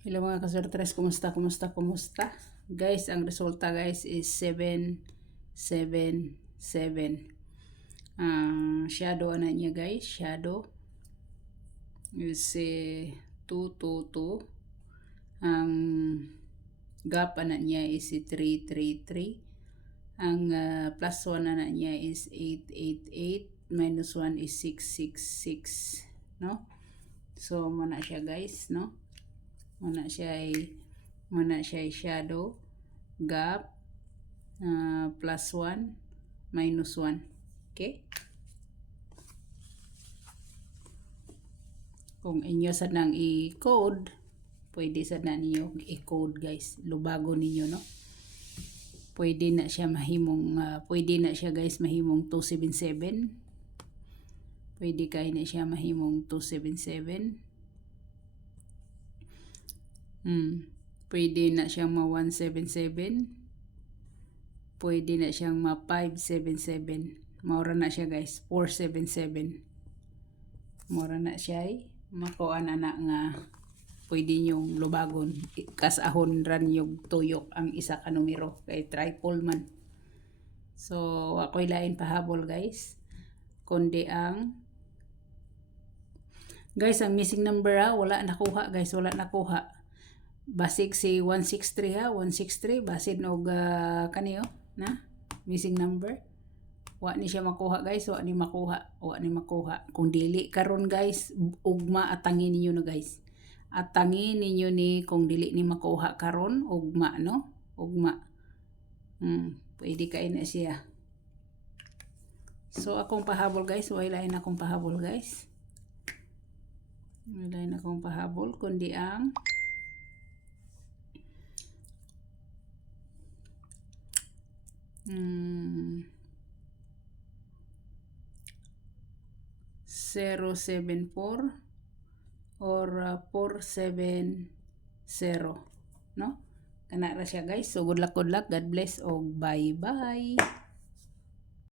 Hello mga kasortres, kumusta? Guys, ang resulta guys is 7, 7, 7. Shadow na niya guys, shadow is 2, 2, 2. Ang gap na niya is 3, 3, 3. Ang plus 1 na niya is 8, 8, 8. Minus 1 is 6, 6, 6. No? So, muna siya guys, no? Muna siya ay shadow, gap, plus 1, minus 1. Okay? Kung inyo sa nang i-code, pwede sa na niyo i-code guys. Lubago ninyo, no? Pwede na siya guys mahimong 277. Pwede kayo na siya mahimong 277. Pwede na siyang ma-177. Pwede na siyang ma-577. Maura na siya guys, 477. Maura na siya makuha na nga pwede nyong lubagon. Kasahon ran yung tuyok ang isa ka numero kay triple man. So ako'y lain pahabol guys. Kundi ang guys, ang missing number wala nakuha guys, wala nakuha. Basig si 163 163 basin og kaniyo na missing number. Wa ni siya makuha guys, wa ni makuha. Kung dili karon guys, ugma atangin ninyo na guys. Atangin ninyo ni kung dili ni makuha karon, ugma no? Ugma. Pwede kay na siya. So akong pahabol guys, wala na akong pahabol guys. Wala na akong pahabol kundi ang 074 or 470, no? Kana ra siya guys. So good luck, God bless, og bye bye.